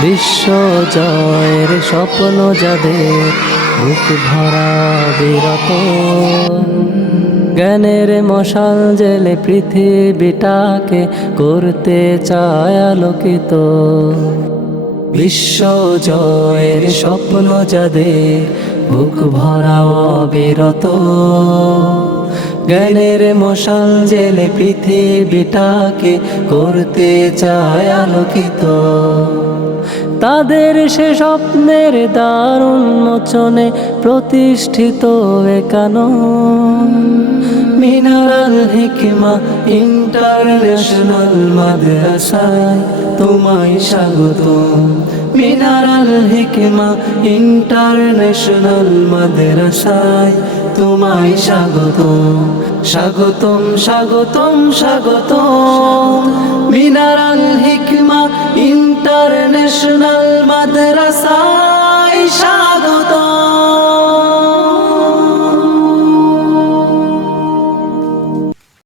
বিশ্ব জয়ের স্বপ্ন যাদের বুক ভরা বিরত, জ্ঞানের মশাল জেলে পৃথিবীটাকে করতে চায় আলোকিত। বিশ্ব জয়ের স্বপ্ন যাদের বুক ভরা অবিরত, জ্ঞানের মশাল জেলে পৃথিবীটাকে করতে চায় আলোকিত। তাদের সে স্বপ্নের দ্বার উন্মোচনে প্রতিষ্ঠিত একানো মিনারাল হিকমা ইন্টারন্যাশনাল মাদ্রাসায় তোমায় স্বাগতম। মিনারাল হিকমা ইন্টারন্যাশনাল মাদ্রাসায় তোমায় স্বাগতম, স্বাগতম স্বাগতম স্বাগতম। মিনারাল হিকমা ইন্টারন্যাশনাল মাদ্রাসা